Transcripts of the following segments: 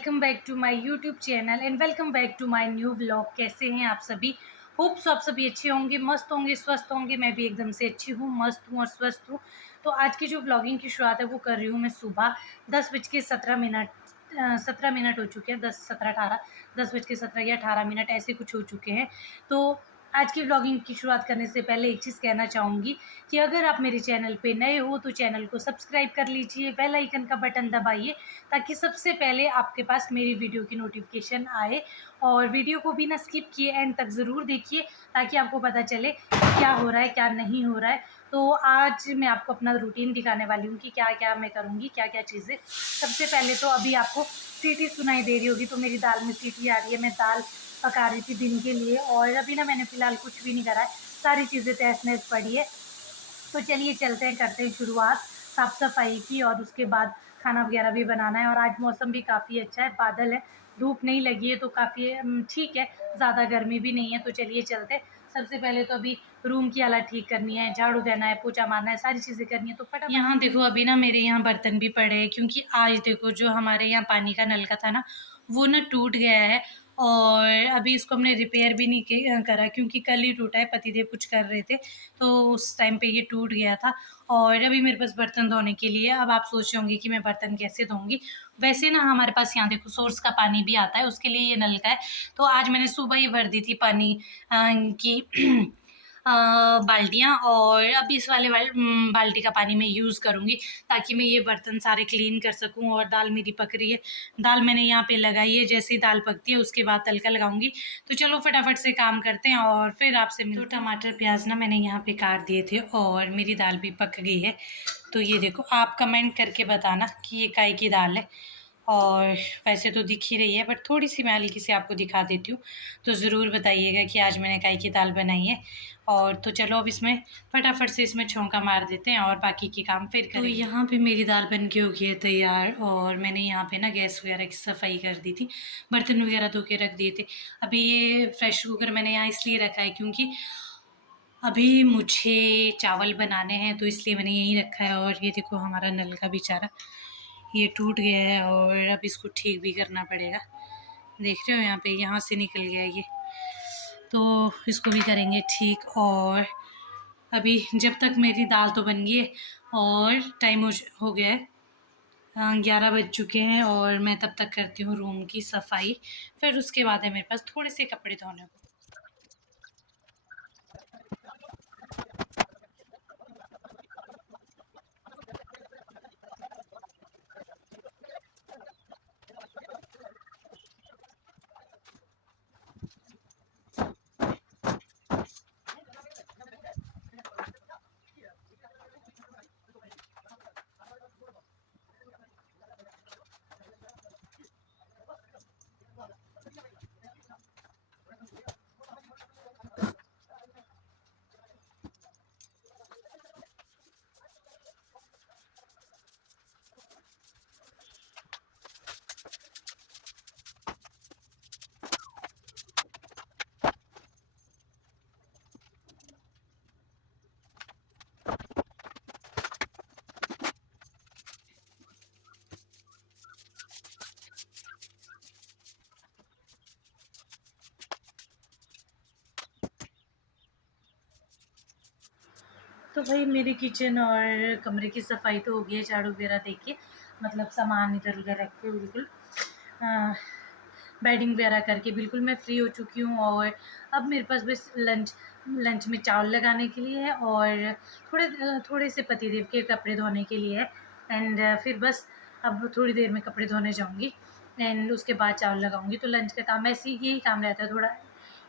Welcome back to my YouTube channel and welcome back to my new vlog. कैसे हैं आप सभी? Hope so आप सभी अच्छे होंगे, मस्त होंगे, स्वस्थ होंगे। मैं भी एकदम से अच्छी हूँ, मस्त हूँ और स्वस्थ हूँ। तो आज की जो व्लॉगिंग की शुरुआत है वो कर रही हूँ मैं सुबह 10:17। 17 मिनट हो चुके हैं, 10:17 18, 10:17 या 18 मिनट ऐसे कुछ हो चुके हैं। तो आज की व्लॉगिंग की शुरुआत करने से पहले एक चीज़ कहना चाहूँगी कि अगर आप मेरे चैनल पे नए हो तो चैनल को सब्सक्राइब कर लीजिए, बेल आइकन का बटन दबाइए ताकि सबसे पहले आपके पास मेरी वीडियो की नोटिफिकेशन आए। और वीडियो को बिना स्किप किए एंड तक ज़रूर देखिए ताकि आपको पता चले क्या हो रहा है, क्या नहीं हो रहा है। तो आज मैं आपको अपना रूटीन दिखाने वाली हूँ कि क्या क्या मैं करूँगी, क्या क्या चीज़ें। सबसे पहले तो अभी आपको सीटी सुनाई दे रही होगी, तो मेरी दाल में सीटी आ रही है। मैं दाल पका रही थी दिन के लिए और अभी ना मैंने फ़िलहाल कुछ भी नहीं करा है, सारी चीज़ें तहस नहस पड़ी है। तो चलिए चलते हैं, करते हैं शुरुआत साफ़ सफाई की और उसके बाद खाना वगैरह भी बनाना है। और आज मौसम भी काफ़ी अच्छा है, बादल है, धूप नहीं लगी है तो काफ़ी ठीक है, ज़्यादा गर्मी भी नहीं है। तो चलिए चलते हैं। सबसे पहले तो अभी रूम की हालत ठीक करनी है, झाड़ू देना है, पोछा मारना है, सारी चीज़ें करनी है। तो फटाफट यहाँ देखो, अभी ना मेरे यहाँ बर्तन भी पड़े हैं क्योंकि आज देखो जो हमारे यहाँ पानी का नल का था ना वो ना टूट गया है। और अभी इसको हमने रिपेयर भी नहीं करा क्योंकि कल ही टूटा है, पतिदेव कुछ कर रहे थे तो उस टाइम पे ये टूट गया था। और अभी मेरे पास बर्तन धोने के लिए, अब आप सोच रहे होंगे कि मैं बर्तन कैसे धोऊंगी। वैसे ना हमारे पास यहाँ देखो सोर्स का पानी भी आता है, उसके लिए ये नल का है। तो आज मैंने सुबह ही भर दी थी पानी की बाल्टियाँ। और अब इस वाले बाल्टी का पानी मैं यूज़ करूँगी ताकि मैं ये बर्तन सारे क्लीन कर सकूँ। और दाल मेरी पक रही है, दाल मैंने यहाँ पे लगाई है, जैसे ही दाल पकती है उसके बाद तड़का लगाऊंगी। तो चलो फटाफट से काम करते हैं और फिर आपसे मिलते हैं। तो टमाटर प्याज ना मैंने यहाँ पे काट दिए थे और मेरी दाल भी पक गई है। तो ये देखो, आप कमेंट करके बताना कि ये काय की दाल है। और वैसे तो दिख ही रही है बट थोड़ी सी मैं हल्की से आपको दिखा देती हूँ, तो ज़रूर बताइएगा कि आज मैंने काय की दाल बनाई है। और तो चलो अब इसमें फटाफट से इसमें छौंका मार देते हैं और बाकी के काम फिर करेंगे। तो यहाँ पे मेरी दाल बन के हो गई है तैयार और मैंने यहाँ पे ना गैस वगैरह की सफाई कर दी थी, बर्तन वगैरह धो के रख दिए थे। अभी ये फ्रेश कुकर मैंने यहाँ इसलिए रखा है क्योंकि अभी मुझे चावल बनाने हैं, तो इसलिए मैंने यहीं रखा है। और ये देखो हमारा नल का बेचारा ये टूट गया है और अब इसको ठीक भी करना पड़ेगा। देख रहे हो यहाँ पे, यहाँ से निकल गया है ये, तो इसको भी करेंगे ठीक। और अभी जब तक मेरी दाल तो बन गई है और टाइम हो गया है, 11 बज चुके हैं और मैं तब तक करती हूँ रूम की सफाई। फिर उसके बाद है मेरे पास थोड़े से कपड़े धोने को। तो भाई मेरे किचन और कमरे की सफाई तो हो गई है, झाड़ू वगैरह देखिए, मतलब सामान इधर उधर रख के बिल्कुल बेडिंग वगैरह करके बिल्कुल मैं फ्री हो चुकी हूँ। और अब मेरे पास बस लंच में चावल लगाने के लिए है और थोड़े से पतिदेव के कपड़े धोने के लिए है। एंड फिर बस अब थोड़ी देर में कपड़े धोने जाऊँगी एंड उसके बाद चावल लगाऊंगी। तो लंच का काम ऐसे ही, यही काम रहता है थोड़ा।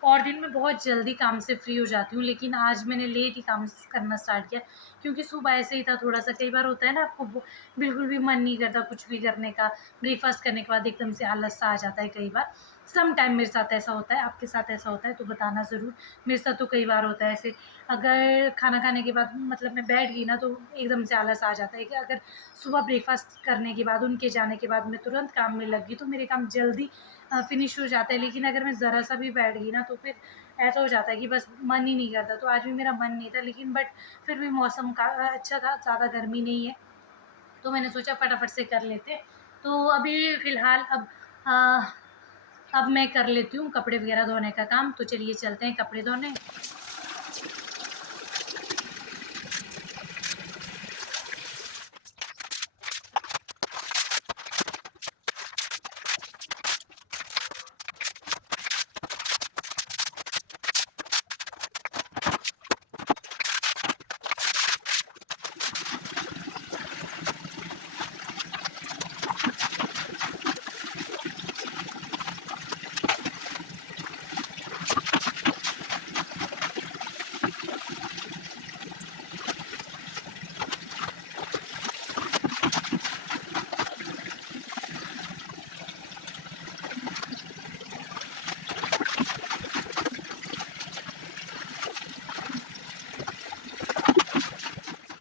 और दिन में बहुत जल्दी काम से फ्री हो जाती हूँ, लेकिन आज मैंने लेट ही काम करना स्टार्ट किया क्योंकि सुबह ऐसे ही था थोड़ा सा। कई बार होता है ना, आपको बिल्कुल भी मन नहीं करता कुछ भी करने का, ब्रेकफास्ट करने के बाद एकदम से आलस सा आ जाता है कई बार। सम टाइम मेरे साथ ऐसा होता है, आपके साथ ऐसा होता है तो बताना ज़रूर। मेरे साथ तो कई बार होता है ऐसे, अगर खाना खाने के बाद मतलब मैं बैठ गई ना तो एकदम से आलस आ जाता है। कि अगर सुबह ब्रेकफास्ट करने के बाद, उनके जाने के बाद मैं तुरंत काम में लग गई तो मेरे काम जल्दी फिनिश हो जाता है। लेकिन अगर मैं ज़रा सा भी बैठ गई ना तो फिर ऐसा हो जाता है कि बस मन ही नहीं करता। तो आज भी मेरा मन नहीं था, लेकिन बट फिर भी मौसम का अच्छा था, ज़्यादा गर्मी नहीं है, तो मैंने सोचा फटाफट से कर लेते। तो अभी फ़िलहाल अब आ, अब मैं कर लेती हूँ कपड़े वगैरह धोने का काम, तो चलिए चलते हैं कपड़े धोने।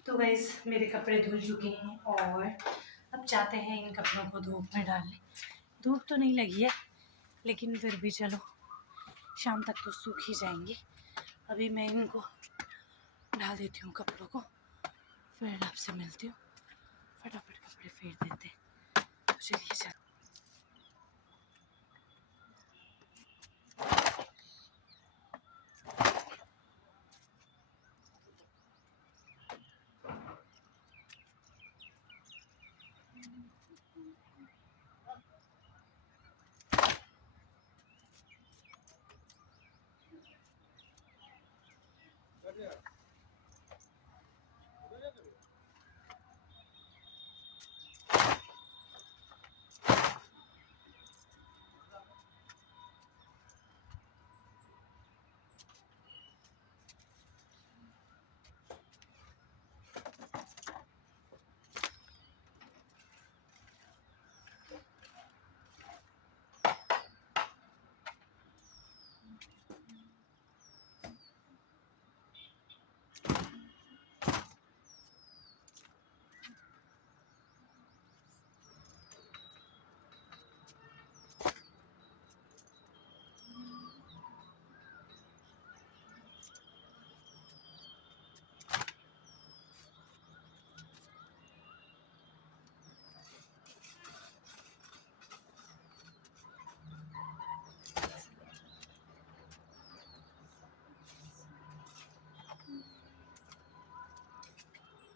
तो गाइस मेरे कपड़े धुल चुके हैं और अब चाहते हैं इन कपड़ों को धूप में डालने। धूप तो नहीं लगी है लेकिन फिर भी चलो, शाम तक तो सूख ही जाएंगे। अभी मैं इनको डाल देती हूँ कपड़ों को, फिर आपसे मिलती हूँ। फटाफट कपड़े फेर देते हैं, तो चलिए चल।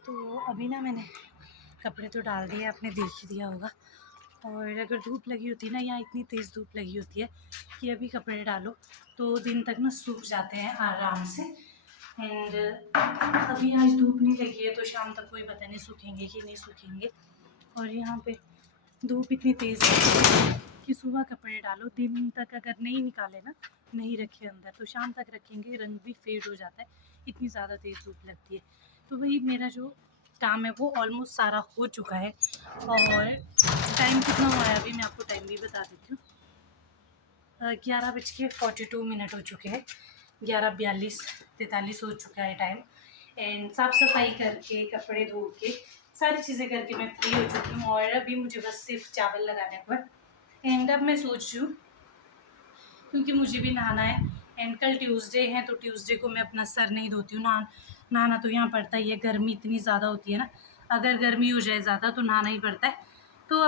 तो अभी ना मैंने कपड़े तो डाल दिए, आपने देख ही दिया होगा। और अगर धूप लगी होती है ना, यहाँ इतनी तेज़ धूप लगी होती है कि अभी कपड़े डालो तो दिन तक ना सूख जाते हैं आराम से। एंड अभी आज धूप नहीं लगी है तो शाम तक कोई पता नहीं सूखेंगे कि नहीं सूखेंगे। और यहाँ पे धूप इतनी तेज़ है कि सुबह कपड़े डालो, दिन तक अगर नहीं निकाले ना, नहीं रखे अंदर, तो शाम तक रखेंगे रंग भी फेड हो जाता है, इतनी ज़्यादा तेज़ धूप लगती है। तो वही मेरा जो काम है वो ऑलमोस्ट सारा हो चुका है। और टाइम कितना हुआ है अभी मैं आपको टाइम भी बता देती हूँ। 11:42 हो चुके हैं, 11:42-43 हो चुका है टाइम। एंड साफ़ सफाई करके, कपड़े धो के, सारी चीज़ें करके मैं फ्री हो चुकी हूँ। और अभी मुझे बस सिर्फ चावल लगाने को है। एंड अब मैं सोच रही हूँ, क्योंकि मुझे भी नहाना है एंड कल ट्यूसडे है, तो ट्यूसडे को मैं अपना सर नहीं धोती हूँ। नहाना तो यहाँ पड़ता ही है, गर्मी इतनी ज़्यादा होती है ना, अगर गर्मी हो जाए ज़्यादा तो नहाना ही पड़ता है। तो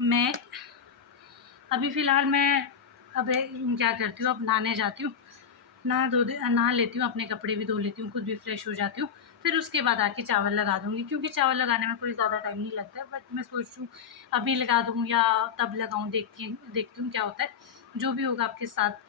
मैं अभी फ़िलहाल मैं अब क्या करती हूँ, अब नहाने जाती हूँ, नहा लेती हूँ, अपने कपड़े भी धो लेती हूँ, खुद भी फ्रेश हो जाती हूँ। फिर उसके बाद आके चावल लगा दूँगी, क्योंकि चावल लगाने में कोई ज़्यादा टाइम नहीं लगता है। बट मैं सोच रही हूँ अभी लगा दूँ या तब लगाऊँ, देखती हूँ क्या होता है। जो भी होगा आपके साथ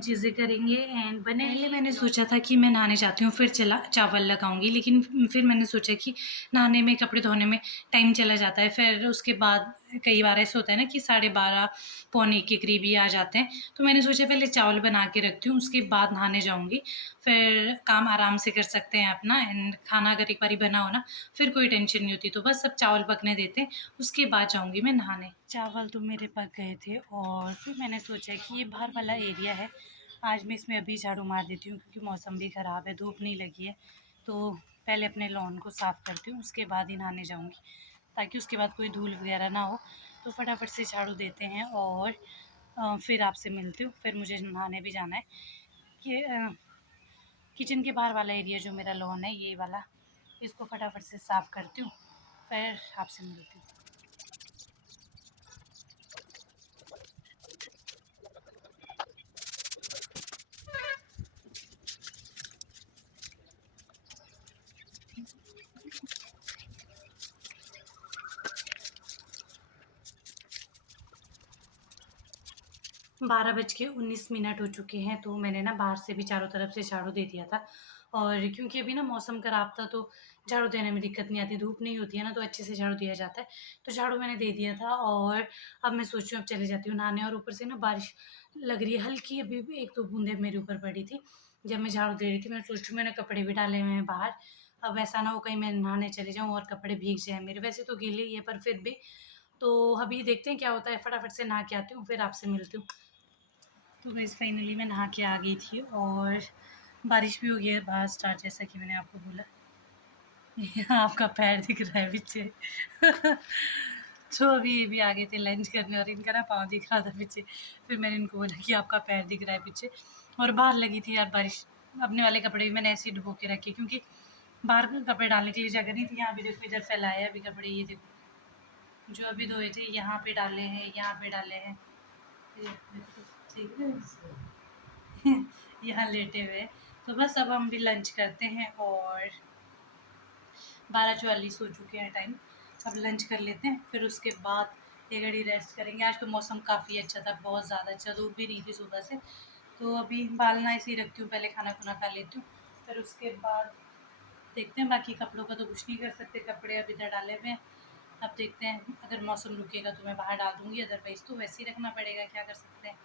चीज़ें करेंगे एंड बने। पहले मैंने सोचा था कि मैं नहाने जाती हूँ फिर चावल लगाऊँगी, लेकिन फिर मैंने सोचा कि नहाने में, कपड़े धोने में टाइम चला जाता है। फिर उसके बाद कई बार ऐसा होता है ना कि 12:30 पौने 1 के करीब ही आ जाते हैं। तो मैंने सोचा पहले चावल बना के रखती हूँ, उसके बाद नहाने जाऊँगी, फिर काम आराम से कर सकते हैं अपना। एंड खाना अगर एक बारी बना हो ना, फिर कोई टेंशन नहीं होती। तो बस अब चावल पकने देते हैं, उसके बाद जाऊँगी मैं नहाने। चावल तो मेरे पक गए थे और फिर मैंने सोचा कि ये बाहर वाला एरिया है, आज मैं इसमें अभी झाड़ू मार देती हूँ, क्योंकि मौसम भी ख़राब है, धूप नहीं लगी है। तो पहले अपने लॉन को साफ़ करती हूँ, उसके बाद ही नहाने जाऊँगी, ताकि उसके बाद कोई धूल वगैरह ना हो। तो फटाफट से झाड़ू देते हैं और फिर आपसे मिलती हूँ। फिर मुझे नहाने भी जाना है। कि किचन के बाहर वाला एरिया जो मेरा लॉन है, ये वाला, इसको फटाफट से साफ़ करती हूँ, फिर आपसे मिलती हूँ। 12:19 हो चुके हैं, तो मैंने ना बाहर से भी चारों तरफ से झाड़ू दे दिया था। और क्योंकि अभी ना मौसम ख़राब था, तो झाड़ू देने में दिक्कत नहीं आती, धूप नहीं होती है ना, तो अच्छे से झाड़ू दिया जाता है। तो झाड़ू मैंने दे दिया था और अब मैं सोच रही हूँ अब चली जाती हूँ नहाने, और ऊपर से ना बारिश लग रही है हल्की, अभी भी 1-2 बूँदें मेरे ऊपर पड़ी थी। जब मैं झाड़ू दे रही थी, मैं सोच रही हूँ मैंने कपड़े भी डाले हुए हैं बाहर, अब ऐसा ना हो कहीं मैं नहाने चली जाऊँ और कपड़े भीग जाएँ मेरे। वैसे तो गीले ही है, पर फिर भी। तो अभी देखते हैं क्या होता है, फटाफट से नहा के आती हूँ, फिर आपसे मिलती हूँ। तो गाइस फाइनली मैं नहा के आ गई थी और बारिश भी हो गई है बाहर स्टार्ट, जैसा कि मैंने आपको बोला। यहाँ आपका पैर दिख रहा है पीछे। तो अभी ये भी आ गए थे लंच करने और इनका ना पाँव दिख रहा था पीछे। फिर मैंने इनको बोला कि आपका पैर दिख रहा है पीछे। और बाहर लगी थी यार बारिश, अपने वाले कपड़े भी मैंने ऐसे ही डुबो के रखे, क्योंकि बाहर कपड़े डालने के लिए जगह नहीं थी। यहाँ भी देखो, इधर फैलाया है अभी कपड़े, ये देखो जो अभी धोए थे यहाँ पे डाले हैं, यहाँ पे डाले हैं, ये देखो, ठीक है। यहाँ लेटे हुए हैं। तो बस अब हम भी लंच करते हैं और 12:44 हो चुके हैं टाइम। अब लंच कर लेते हैं, फिर उसके बाद एक घड़ी रेस्ट करेंगे। आज तो मौसम काफ़ी अच्छा था, बहुत ज़्यादा अच्छा, धूप भी नहीं थी सुबह से। तो अभी बाल ना ऐसे ही रखती हूँ, पहले खाना खुना खा लेती हूँ, फिर उसके बाद देखते हैं। बाकी कपड़ों का तो कुछ नहीं कर सकते, कपड़े अब इधर डाले हुए हैं। अब देखते हैं, अगर मौसम रुकेगा तो मैं बाहर डाल दूँगी, अदरवाइज़ तो वैसे ही रखना पड़ेगा, क्या कर सकते हैं।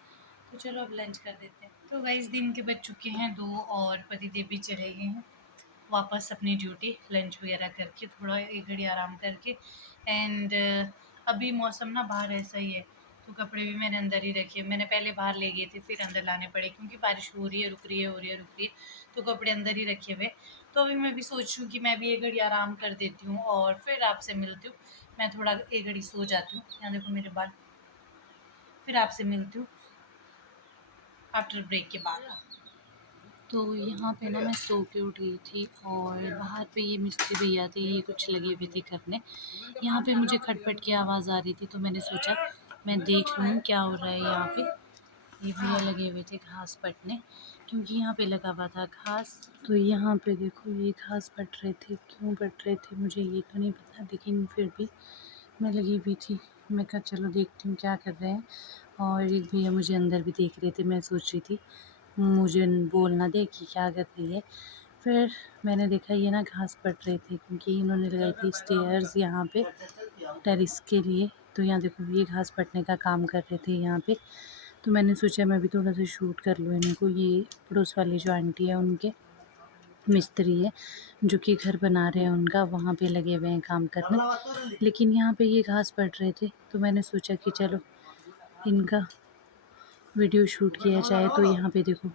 तो चलो अब लंच कर देते हैं। तो गाइस दिन के बज चुके हैं 2 और पतिदेव भी चले गए हैं वापस अपनी ड्यूटी, लंच वगैरह करके थोड़ा एक घड़ी आराम करके। एंड अभी मौसम ना बाहर ऐसा ही है, तो कपड़े भी मैंने अंदर ही रखे। मैंने पहले बाहर ले गए थे, फिर अंदर लाने पड़े, क्योंकि बारिश हो रही है, रुक रही है, हो रही है, रुक रही है, तो कपड़े अंदर ही रखे हुए। तो अभी मैं भी सोच रही हूँ कि मैं भी एक घड़ी आराम कर देती हूँ और फिर आपसे मिलती हूँ। मैं थोड़ा एक घड़ी सो जाती हूँ, यहाँ देखो मेरे बाल, फिर आपसे मिलती हूँ आफ्टर ब्रेक के बाद। तो यहाँ पे ना मैं सो के उठ गई थी और बाहर पे ये मिस्त्री भैया थे, ये कुछ लगे हुए थे करने। यहाँ पे मुझे खटपट की आवाज़ आ रही थी, तो मैंने सोचा मैं देख लूँ क्या हो रहा है यहाँ पे। ये भैया लगे हुए थे घास पटने, क्योंकि यहाँ पे लगा हुआ था घास। तो यहाँ पे देखो ये घास पट रहे थे, क्यों पट रहे थे मुझे ये तो नहीं पता, लेकिन फिर भी मैं लगी हुई थी। मैं कहा चलो देखती हूँ क्या कर रहे हैं। और एक भैया मुझे अंदर भी देख रहे थे, मैं सोच रही थी मुझे बोल ना दे कि क्या कर रही है। फिर मैंने देखा ये ना घास पट रहे थे, क्योंकि इन्होंने लगाई थी स्टेयर्स यहाँ पे टेरिस के लिए। तो यहाँ देखो ये घास पटने का काम कर रहे थे यहाँ पे। तो मैंने सोचा मैं भी थोड़ा सा शूट कर लूँ इनको। ये पड़ोस वाली जो आंटी है उनके मिस्त्री है, जो कि घर बना रहे हैं उनका, वहाँ पे लगे हुए हैं काम करने। लेकिन यहाँ पे ये घास पट रहे थे, तो मैंने सोचा कि चलो इनका वीडियो शूट किया जाए। तो यहाँ पे देखो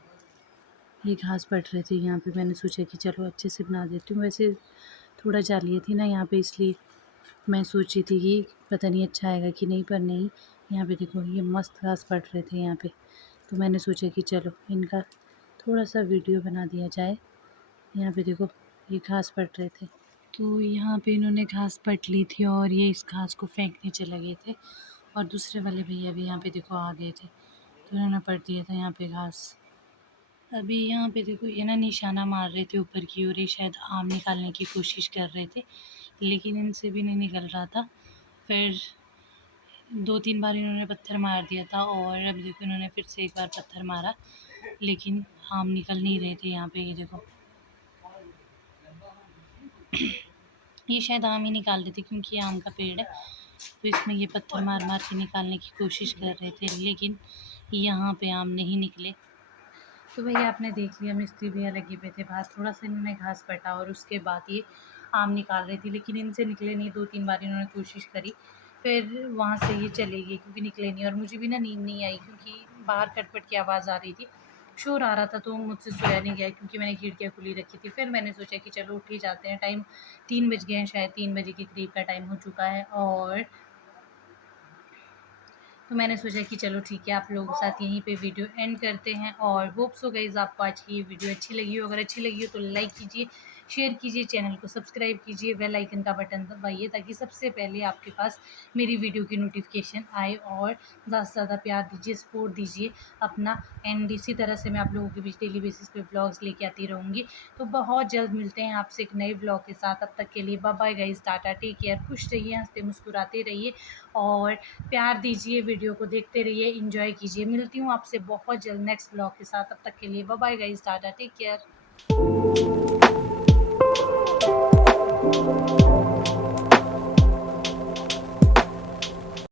ये घास पट रहे थे यहाँ पे, मैंने सोचा कि चलो अच्छे से बना देती हूँ। वैसे थोड़ा जालिया थी ना यहाँ पे, इसलिए मैं सोची थी कि पता नहीं अच्छा आएगा कि नहीं, पर नहीं। यहाँ पे देखो ये मस्त घास पट रहे थे यहाँ पे, तो मैंने सोचा कि चलो इनका थोड़ा सा वीडियो बना दिया जाए। यहाँ पे देखो ये घास पट रहे थे, तो यहाँ पे इन्होंने घास पट ली थी और ये इस घास को फेंकने चले गए थे। और दूसरे वाले भैया भी यहाँ पे देखो आ गए थे, तो इन्होंने पट दिया था यहाँ पे घास। अभी यहाँ पे देखो ये ना निशाना मार रहे थे ऊपर की ओर, ये शायद आम निकालने की कोशिश कर रहे थे, लेकिन इनसे भी नहीं निकल रहा था। फिर 2-3 बार इन्होंने पत्थर मार दिया था और अब देखो इन्होंने फिर से एक बार पत्थर मारा, लेकिन आम निकल नहीं रहे थे यहाँ पे। ये देखो ये शायद आम ही निकाल रहे थे, क्योंकि ये आम का पेड़ है, तो इसमें ये पत्थर मार मार के निकालने की कोशिश कर रहे थे, लेकिन यहाँ पे आम नहीं निकले। तो भैया आपने देख लिया, मिस्त्री भैया लगे हुए थे बाहर, थोड़ा सा इन्होंने घास पटा और उसके बाद ये आम निकाल रही थी, लेकिन इनसे निकले नहीं। 2-3 बार इन्होंने कोशिश करी, फिर वहाँ से ये चले गए, क्योंकि निकले नहीं। और मुझे भी ना नींद नहीं आई, क्योंकि बाहर खटपट की आवाज़ आ रही थी, शोर आ रहा था, तो मुझसे सोया नहीं गया, क्योंकि मैंने खिड़कियाँ खुली रखी थी। फिर मैंने सोचा कि चलो उठ ही जाते हैं, टाइम 3 बज गए हैं, शायद 3 बजे के करीब का टाइम हो चुका है। और तो मैंने सोचा कि चलो ठीक है, आप लोगों के साथ यहीं पे वीडियो एंड करते हैं। और होप सो गाइस आपको आज की ये वीडियो अच्छी लगी हो, अगर अच्छी लगी हो तो लाइक कीजिए, शेयर कीजिए, चैनल को सब्सक्राइब कीजिए, बेल आइकन का बटन दबाइए ताकि सबसे पहले आपके पास मेरी वीडियो की नोटिफिकेशन आए। और ज़्यादा से ज़्यादा प्यार दीजिए, सपोर्ट दीजिए अपना। एंड इसी तरह से मैं आप लोगों के बीच डेली बेसिस पे व्लॉग्स लेके आती रहूँगी। तो बहुत जल्द मिलते हैं आपसे एक नए व्लॉग के साथ। तब तक के लिए bye bye guys, tata, take care, खुश रहिए, हंसते मुस्कुराते रहिए और प्यार दीजिए, वीडियो को देखते रहिए, एंजॉय कीजिए। मिलती हूँ आपसे बहुत जल्द नेक्स्ट व्लॉग के साथ। तब तक के लिए bye bye guys, tata, take care.